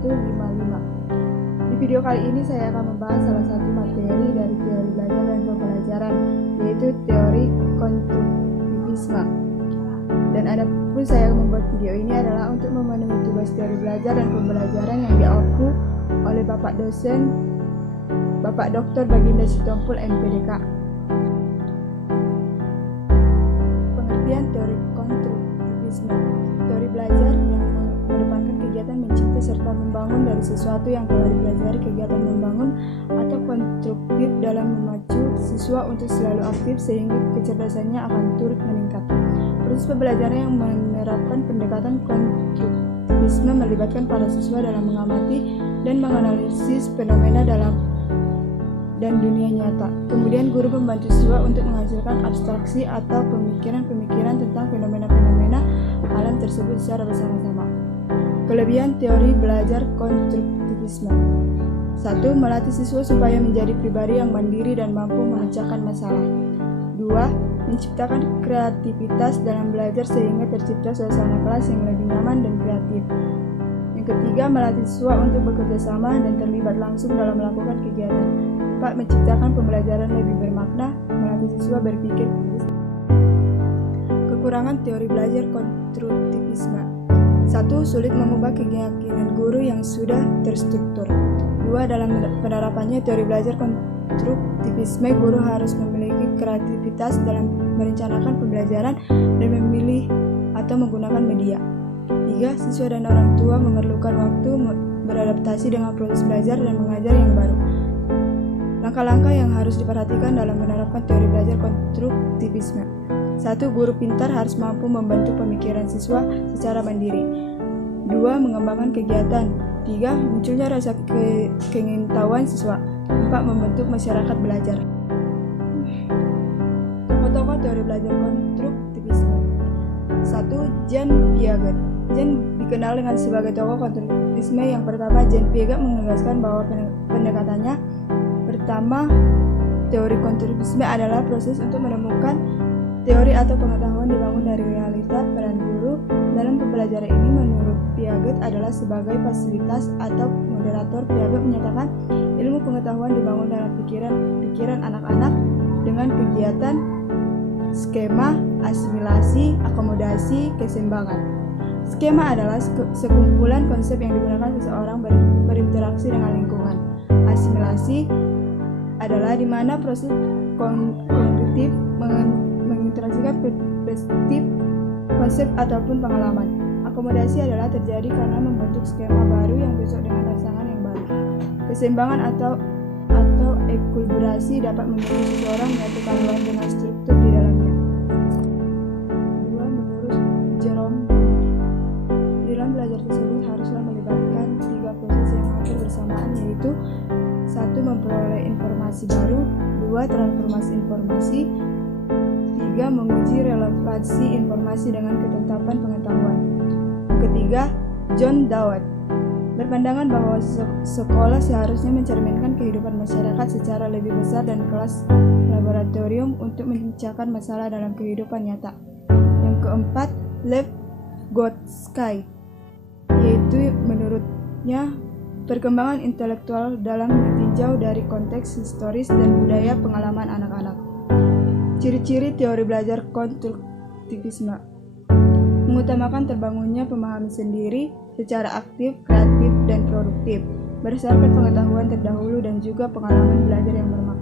155. Di video kali ini saya akan membahas salah satu materi dari teori belajar dan pembelajaran, yaitu teori konstruktivisme. Dan adapun saya membuat video ini adalah untuk memenuhi tugas teori belajar dan pembelajaran yang diaku oleh Bapak dosen Bapak Dr. Baginda Sitompul MPDK. Pengertian teori konstruktivisme. Teori belajar yang mengedepankan kegiatan mencipta serta membangun dari sesuatu yang telah dipelajari. Kegiatan membangun atau konstruktif dalam memacu siswa untuk selalu aktif sehingga kecerdasannya akan turut meningkat. Proses pembelajaran yang menerapkan pendekatan konstruktivisme melibatkan para siswa dalam mengamati dan menganalisis fenomena dan dunia nyata. Kemudian guru membantu siswa untuk menghasilkan abstraksi atau pemikiran-pemikiran tentang fenomena-fenomena alam tersebut secara bersama-sama. Kelebihan teori belajar konstruktivisme. 1. Melatih siswa supaya menjadi pribadi yang mandiri dan mampu memecahkan masalah. 2. Menciptakan kreativitas dalam belajar sehingga tercipta suasana kelas yang lebih nyaman dan kreatif. Yang ketiga, melatih siswa untuk bekerja sama dan terlibat langsung dalam melakukan kegiatan. 4. Menciptakan pembelajaran lebih bermakna, melatih siswa berpikir kritis. Kekurangan teori belajar konstruktivisme. 1. Sulit mengubah keyakinan guru yang sudah terstruktur. 2. Dalam penerapannya teori belajar konstruktivisme, guru harus memiliki kreativitas dalam merencanakan pembelajaran dan memilih atau menggunakan media. 3. Siswa dan orang tua memerlukan waktu beradaptasi dengan proses belajar dan mengajar yang baru. Langkah-langkah yang harus diperhatikan dalam menerapkan teori belajar konstruktivisme. 1. Guru pintar harus mampu membantu pemikiran siswa secara mandiri. 2. Mengembangkan kegiatan. 3. Munculnya rasa keingintahuan siswa. 4. Membentuk masyarakat belajar. Tokoh-tokoh teori belajar konstruktivisme. 1. Jean Piaget. Jean dikenal dengan sebagai tokoh konstruktivisme yang pertama. Jean Piaget menegaskan bahwa pendekatannya pertama, teori konstruktivisme adalah proses untuk menemukan teori atau pengetahuan dibangun dari realita. Peran guru dalam pembelajaran ini menurut Piaget adalah sebagai fasilitas atau moderator. Piaget menyatakan ilmu pengetahuan dibangun dalam pikiran anak-anak dengan kegiatan skema, asimilasi, akomodasi, keseimbangan. Skema adalah sekumpulan konsep yang digunakan seseorang berinteraksi dengan lingkungan. Asimilasi adalah di mana proses kognitif menginteraksikan perspektif, konsep ataupun pengalaman. Akomodasi adalah terjadi karena membentuk skema baru yang cocok dengan rangsangan yang baru. Keseimbangan atau ekuilibrasi dapat membantu seseorang menyatukan luar dengan struktur di dalamnya. 2. Menurut Jerome, dalam belajar tersebut haruslah melibatkan 3 proses yang hampir bersamaan, yaitu 1. Memperoleh informasi baru. 2. Transformasi informasi. 3. Menguji relevansi informasi dengan ketetapan pengetahuan. Ketiga, John Dewey berpandangan bahwa sekolah seharusnya mencerminkan kehidupan masyarakat secara lebih besar dan kelas laboratorium untuk memecahkan masalah dalam kehidupan nyata. Yang keempat, Lev Gotsky, yaitu menurutnya perkembangan intelektual dalam ditinjau dari konteks historis dan budaya pengalaman anak-anak. Ciri-ciri teori belajar konstruktivisme: mengutamakan terbangunnya pemahaman sendiri secara aktif, kreatif, dan produktif berdasarkan pengetahuan terdahulu dan juga pengalaman belajar yang bermakna.